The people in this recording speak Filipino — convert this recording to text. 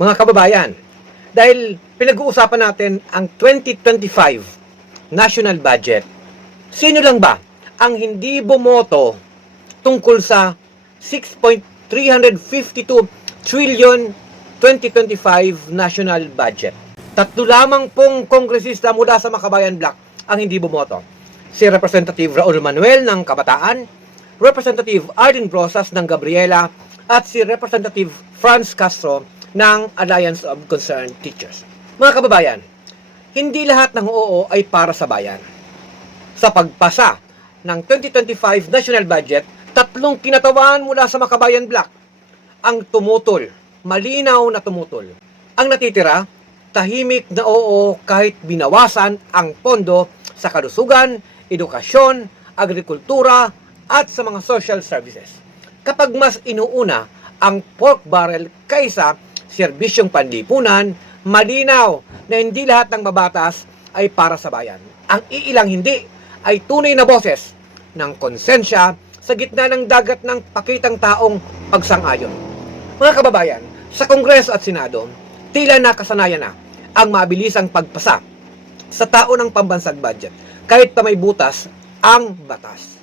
Mga kababayan, dahil pinag-uusapan natin ang 2025 national budget, sino lang ba ang hindi bumoto tungkol sa 6.352 trillion 2025 national budget? Tatlo lamang pong kongresista mula sa Makabayan Bloc ang hindi bumoto. Si Representative Raul Manuel ng Kabataan, Representative Arlene Brosas ng Gabriela, at si Representative Franz Castro ng Alliance of Concerned Teachers. Mga kababayan, hindi lahat ng oo ay para sa bayan. Sa pagpasa ng 2025 national budget, tatlong kinatawan mula sa Makabayan Bloc ang tumutol, malinaw na tumutol. Ang natitira, tahimik na oo kahit binawasan ang pondo sa kalusugan, edukasyon, agrikultura, at sa mga social services. Kapag mas inuuna ang pork barrel kaysa serbisyong panlipunan, malinaw na hindi lahat ng mabatas ay para sa bayan. Ang iilang hindi ay tunay na boses ng konsensya sa gitna ng dagat ng pakitang taong pagsang-ayon. Mga kababayan, sa Kongreso at Senado, tila nakasanayan na ang mabilisang pagpasa sa tao ng pambansang budget kahit pa may butas ang batas.